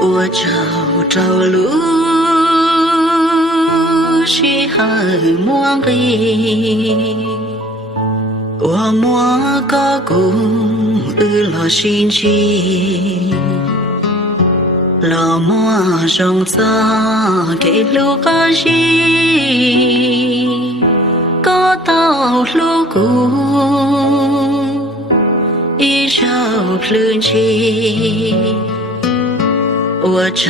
我找路是很莫给，我莫个公了心情，老莫上早给路个心，个道路公一手轮起。我找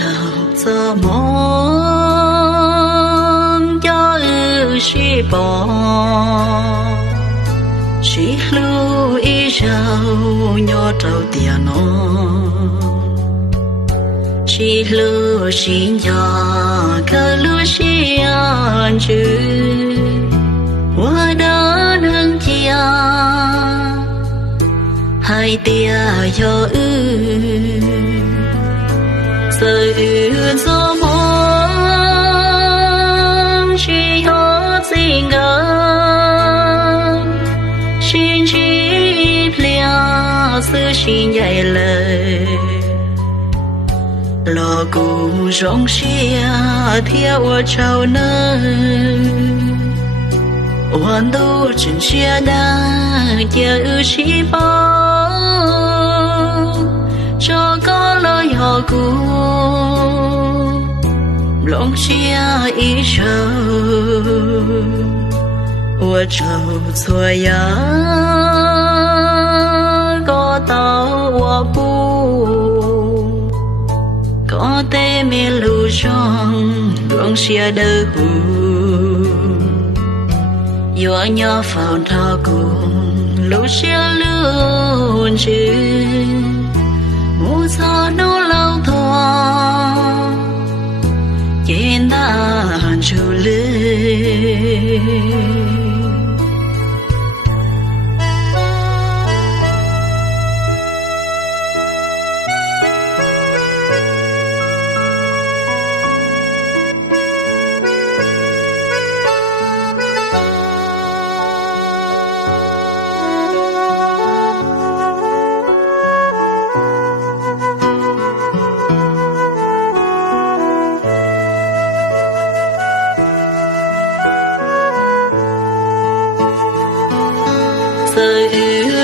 做梦要是bỏ chỉ lưu ý sao nhỏ trâu tiền nó chỉ lưu xin nhỏ cơ lưu xin chữ我đã nâng chia hai tia cho giờ gió mong chỉ có tình ngờ xin chỉ lia sự xin dạy lời lo cùng rong xia theo trao nơi hoàn đâu chân xia đang chờ chỉ bao cho có lời họ cùng lòng chia ý sâu 我找错呀，có tao我不，có thể mê lưu trong lòng xia đỡ hù, yo nhỏ phao thao cùng lưu xia luôn chứ, mù gió nô lâu thoa, trên ta chủ lưới.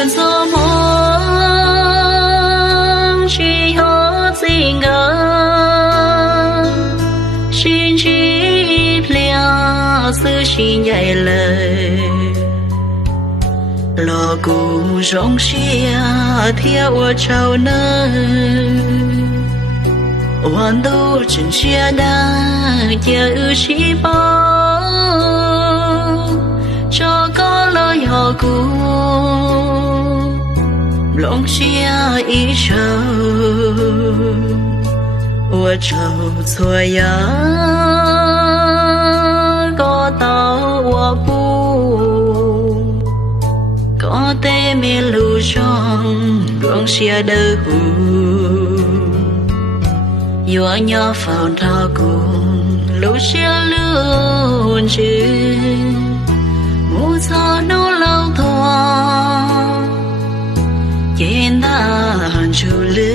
giờ gió mong chỉ có tình ngờ xin chỉ lia sự xin dạy lời lo cùng rong xia theo trao nơi hoàn đâu chân xia đang chờ chỉ bao cho có lời họ cùng lòng xia ý sâu 我找错呀，có tao我不，có thể mê lưu trong lòng xia đỡ hù, yo nhỏ phao thao cùng lưu xia luôn chứ, mù gió nô lâu thoa, trên ta chủ lưới.